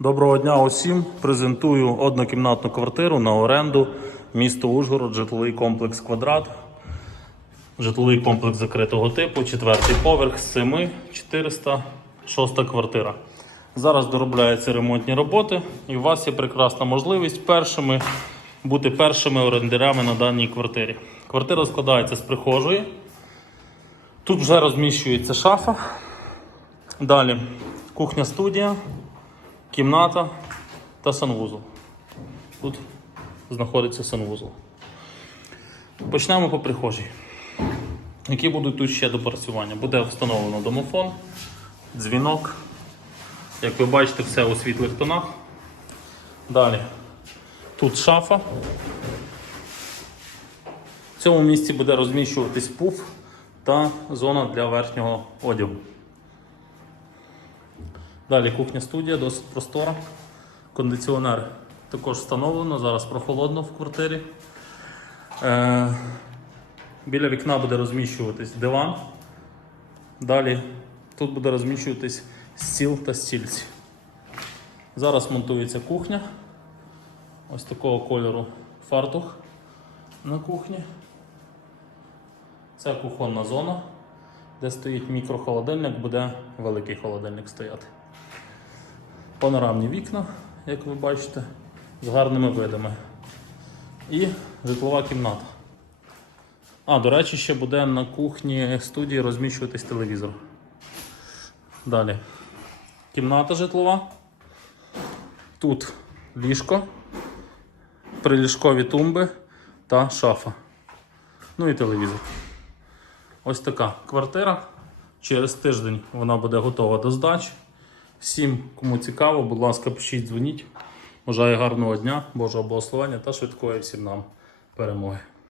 Доброго дня усім. Презентую однокімнатну квартиру на оренду. Місто Ужгород, житловий комплекс Квадрат. Житловий комплекс закритого типу, четвертий поверх з 7, 406 квартира. Зараз доробляються ремонтні роботи, і у вас є прекрасна можливість першими бути першими орендарями на даній квартирі. Квартира складається з прихожої. Тут вже розміщується шафа. Далі кухня-студія, кімната та санвузол. Тут знаходиться санвузол. Почнемо по прихожій. Які будуть тут ще допрацювання? Буде встановлено домофон, дзвінок. Як ви бачите, все у світлих тонах. Далі. Тут шафа. В цьому місці буде розміщуватись пуф та зона для верхнього одягу. Далі кухня-студія, досить простора. Кондиціонер також встановлено, зараз прохолодно в квартирі. Е, біля вікна буде розміщуватись диван. Далі тут буде розміщуватись стіл та стільці. Зараз монтується кухня. Ось такого кольору фартух на кухні. Це кухонна зона, де стоїть мікрохолодильник, буде великий холодильник стояти. Панорамні вікна, як ви бачите, з гарними видами. І житлова кімната. А, до речі, ще буде на кухні студії розміщуватись телевізор. Далі. Кімната житлова. Тут ліжко, приліжкові тумби та шафа. Ну і телевізор. Ось така квартира. Через тиждень вона буде готова до здачі. Всім, кому цікаво, будь ласка, пишіть, дзвоніть. Бажаю гарного дня, Божого благословення та швидкої всім нам перемоги.